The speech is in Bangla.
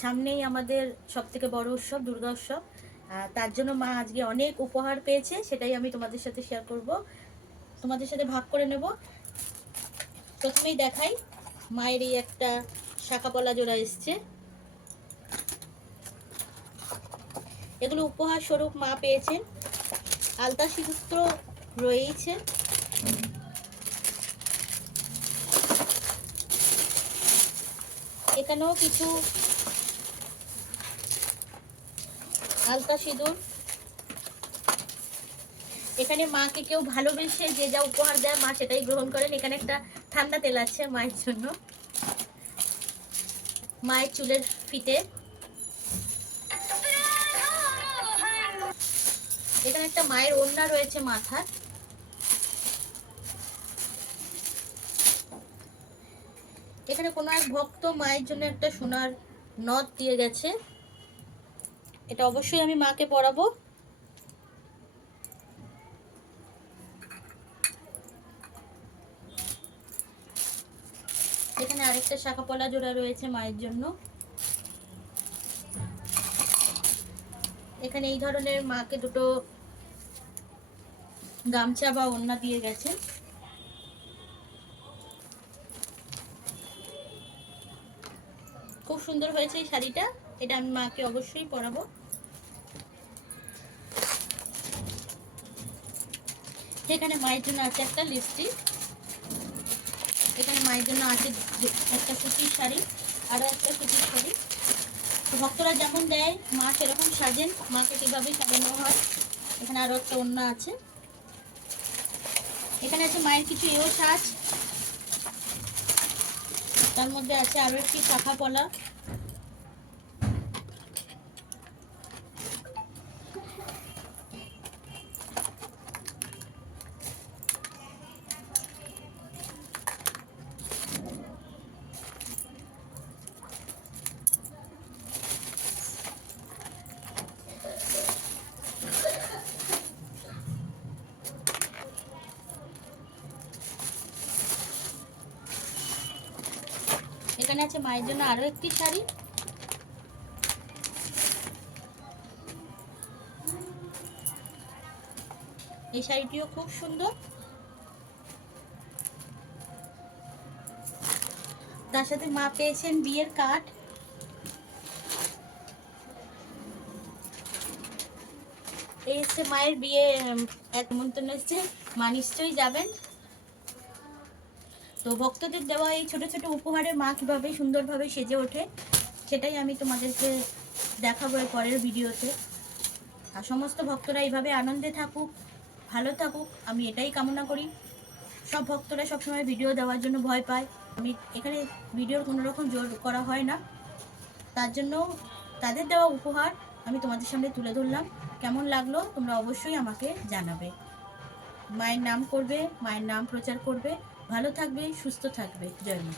সামনেই আমাদের সব থেকে বড় উৎসব, দুর্গা উৎসব। তার জন্য মা আজকে অনেক উপহার পেয়েছে, সেটাই আমি তোমাদের সাথে শেয়ার করব। তোমাদের সাথে ভাগ করে নেব। প্রথমেই দেখাই, মায়ের এই একটা শাখা পলা জোড়া এসছে। এগুলো উপহার স্বরূপ মা পেয়েছেন। আলতা সিঁদুর রয়েছে। এখানেও কিছু আলতা সিঁদুর। এখানে মাকে কেউ ভালোবেসে যে যা উপহার দেয় মা সেটাই গ্রহণ করেন। এখানে একটা ঠান্ডা তেল আছে মায়ের জন্য। মায়ের চুলের ফিতে। এখানে একটা মায়ের ওড়না রয়েছে মাথার। এখানে কোনো এক ভক্ত মায়ের জন্য একটা সোনার নথ দিয়ে গেছে। এটা অবশ্যই আমি মাকে পরাবো এখানে আরেকটা শাখা পলা জোড়া রয়েছে মায়ের জন্য। এখানে এই ধরনের মাকে দুটো গামছা বা ওড়না দিয়ে গেছে। খুব সুন্দর হয়েছে এই শাড়িটা। এটা আমি মাকে অবশ্যই পরাবো। এখানে মায়ের জন্য আছে একটা লিপস্টিক এখানে মায়ের জন্য আছে একটা সুতির শাড়ি আরও একটা সুতির শাড়ি। তো ভক্তরা যেমন দেয়, মা সেরকম সাজেন, মাকে কীভাবে সাজানো হয়, এখানে আরও একটা ওড়না আছে। এখানে আছে মায়ের কিছু এও সাজ। তার মধ্যে আছে আরও একটি শাখা পলা এখানে আছে মায়ের জন্য আরও একটি শাড়ি। এই শাড়িটিও খুব সুন্দর। তার সাথে মা পেয়েছেন বিয়ের কাঠ এই হচ্ছে মায়ের বিয়ে এক মন্তব্য এসছে মা নিশ্চয়ই যাবেন। তো ভক্তদের দেওয়া এই ছোট ছোট উপহারে মা কীভাবে সুন্দরভাবে সেজে ওঠে, সেটাই আমি তোমাদেরকে দেখাবো এর পরের ভিডিওতে। আর সমস্ত ভক্তরা এইভাবে আনন্দে থাকুক, ভালো থাকুক, আমি এটাই কামনা করি। সব ভক্তরা সবসময় ভিডিও দেওয়ার জন্য ভয় পায়। আমি এখানে ভিডিওর কোনো রকম জোর করা হয় না। তার জন্য তাদের দেওয়া উপহার আমি তোমাদের সামনে তুলে ধরলাম। কেমন লাগল তোমরা অবশ্যই আমাকে জানাবে। মায়ের নাম করবে, মায়ের নাম প্রচার করবে। ভালো থাকবে সুস্থ থাকবে জয় মা।